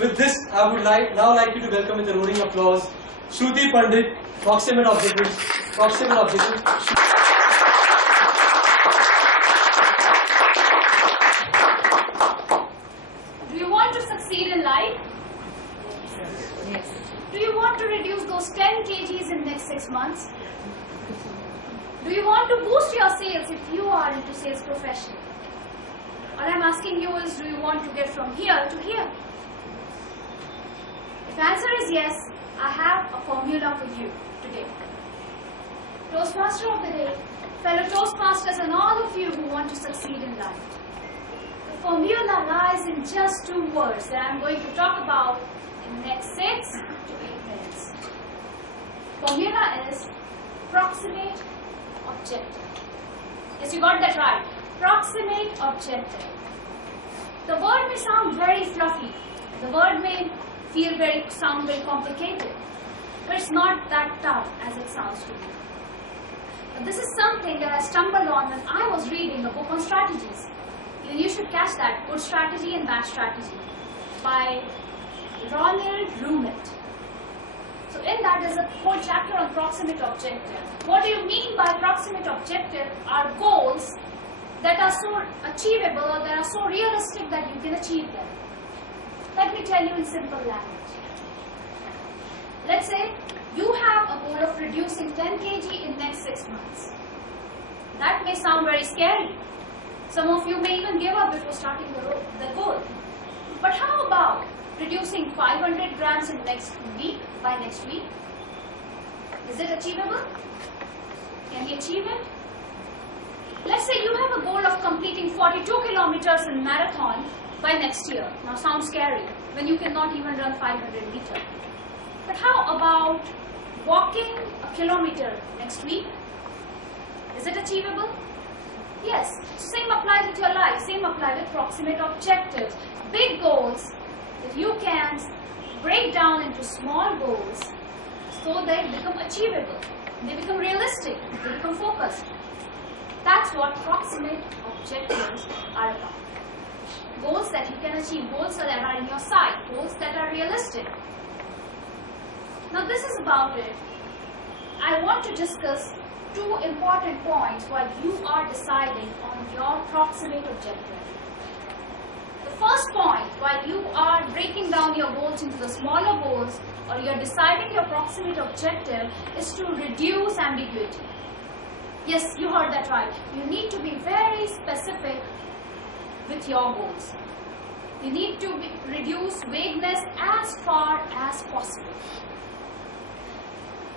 With this, I would now like you to welcome with a roaring applause Shruti Pandit, Proximate Objectives. Proximate Objectives. Do you want to succeed in life? Yes. Do you want to reduce those 10 kgs in next 6 months? Do you want to boost your sales if you are into sales profession? All I'm asking you is, do you want to get from here to here? If the answer is yes, I have a formula for you today. Toastmaster of the day, fellow Toastmasters and all of you who want to succeed in life. The formula lies in just 2 words that I'm going to talk about in the next 6 to 8 minutes. Formula is proximate objective. Yes, you got that right. Proximate objective. The word may sound very fluffy. The word may sound very complicated. But it's not that tough as it sounds to me. But this is something that I stumbled on when I was reading a book on strategies. You should catch that, Good Strategy and Bad Strategy by Ronald Rumit. So in that there's a whole chapter on proximate objective. What do you mean by proximate objective? Are goals that are so achievable or that are so realistic that you can achieve them. Let me tell you in simple language. Let's say you have a goal of reducing 10 kg in next 6 months. That may sound very scary. Some of you may even give up before starting the goal. But how about reducing 500 grams in next week, by next week? Is it achievable? Can we achieve it? Let's say you have a goal of completing 42 kilometers in marathon by next year. Now sounds scary when you cannot even run 500 meters. But how about walking a kilometer next week? Is it achievable? Yes. Same applies with your life. Same applies with proximate objectives. Big goals that you can break down into small goals so they become achievable. They become realistic. They become focused. That's what proximate objectives are about. Goals that you can achieve, goals that are in your sight, goals that are realistic. Now this is about it. I want to discuss 2 important points while you are deciding on your proximate objective. The first point, while you are breaking down your goals into the smaller goals or you are deciding your proximate objective, is to reduce ambiguity. Yes, you heard that right. You need to be very specific with your goals. You need to reduce vagueness as far as possible.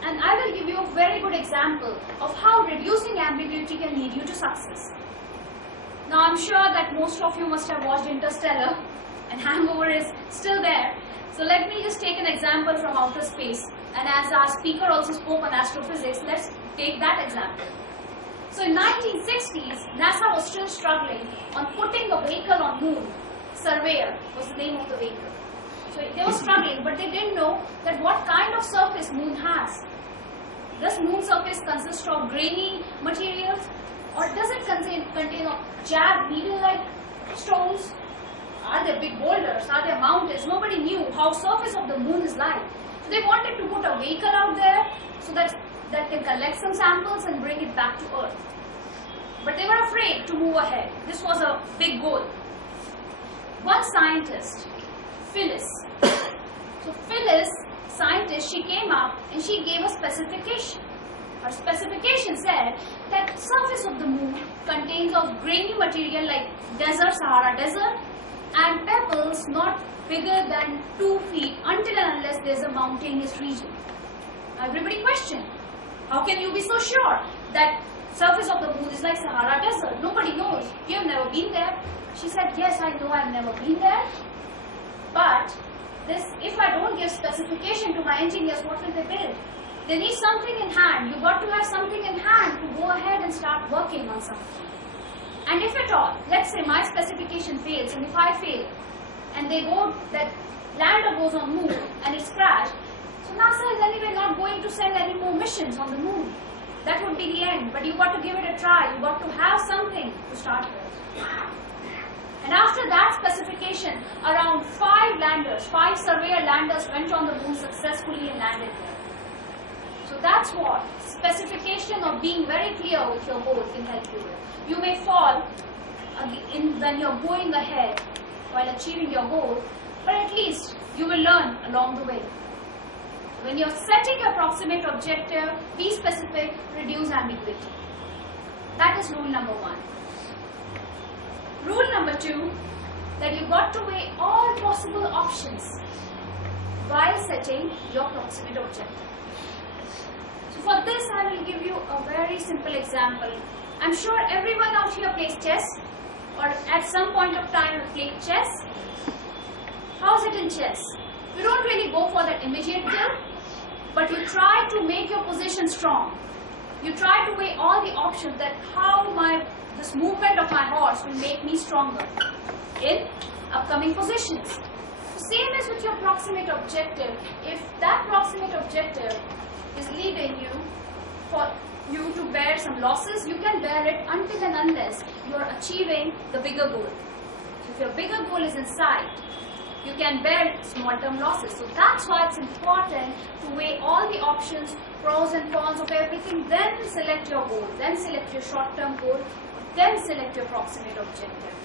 And I will give you a very good example of how reducing ambiguity can lead you to success. Now I'm sure that most of you must have watched Interstellar and hangover is still there. So let me just take an example from outer space. And as our speaker also spoke on astrophysics, let's take that example. So in 1960s, NASA was still struggling on putting a vehicle on moon. Surveyor was the name of the vehicle. So they were struggling, but they didn't know that what kind of surface moon has. Does moon surface consist of grainy materials, or does it contain jagged needle-like stones? Are there big boulders? Are there mountains? Nobody knew how surface of the moon is like. So they wanted to put a vehicle out there so that can collect some samples and bring it back to Earth. But they were afraid to move ahead. This was a big goal. One scientist, Phyllis. So Phyllis, scientist, she came up and she gave a specification. Her specification said that surface of the moon contains of grainy material like desert, Sahara Desert, and pebbles not bigger than 2 feet until and unless there is a mountainous region. Everybody questioned, how can you be so sure that surface of the moon is like Sahara Desert? Nobody knows. You have never been there. She said, yes, I know I've never been there. But if I don't give specification to my engineers, what will they build? They need something in hand. You got to have something in hand to go ahead and start working on something. And if at all, let's say my specification fails, and if I fail, and that lander goes on moon and it's crashed, so NASA is anyway not going to send any more missions on the moon. That would be the end. But you got to give it a try. You got to have something to start with. And after that specification, around 5 surveyor landers went on the moon successfully and landed there. So that's what specification of being very clear with your goal can help you with. You may fall when you're going ahead while achieving your goal, but at least you will learn along the way. When you're setting your approximate objective, be specific, reduce ambiguity. That is rule number 1. Rule number 2, that you got to weigh all possible options while setting your approximate objective. So for this, I will give you a very simple example. I'm sure everyone out here plays chess, or at some point of time have played chess. How's it in chess? You don't really go for that immediate kill, but you try to make your position strong. You try to weigh all the options that how this movement of my horse will make me stronger in upcoming positions. Same as with your approximate objective. If that approximate objective is leading you for you to bear some losses, you can bear it until and unless you are achieving the bigger goal. So if your bigger goal is in sight, you can bear small-term losses. So that's why it's important to weigh all the options, pros and cons of everything, then select your goal, then select your short-term goal, then select your approximate objective.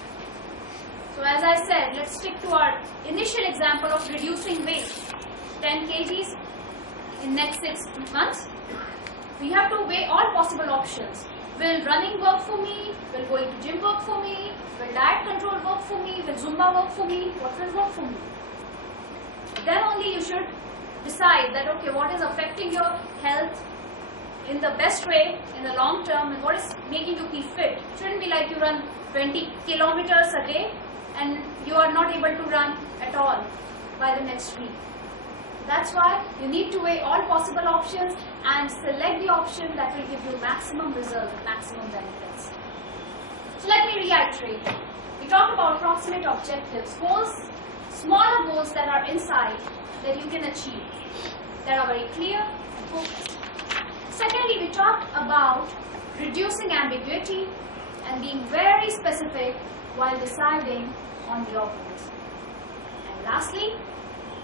So as I said, let's stick to our initial example of reducing weight, 10 kgs in next 6 months. We have to weigh all possible options. Will running work for me? Will going to gym work for me? Will diet control work for me? Will Zumba work for me? What will work for me? Then only you should decide that, okay, what is affecting your health in the best way in the long term, and what is making you keep fit. It shouldn't be like you run 20 kilometers a day and you are not able to run at all by the next week. That's why you need to weigh all possible options and select the option that will give you maximum result, maximum benefits. So let me reiterate. We talked about approximate objectives, goals, smaller goals that are inside that you can achieve, that are very clear and focused. Secondly, we talked about reducing ambiguity and being very specific while deciding on your goals. And lastly,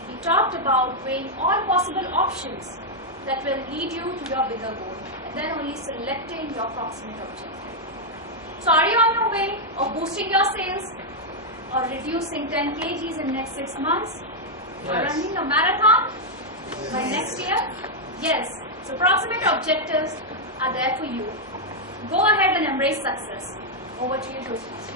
we talked about weighing all possible options that will lead you to your bigger goal, and then only selecting your approximate objective. So are you on your way of boosting your sales or reducing 10 kgs in next 6 months? Or running a marathon by next year? Yes. So approximate objectives are there for you. Go ahead and embrace success. Over to you, Toastmasters.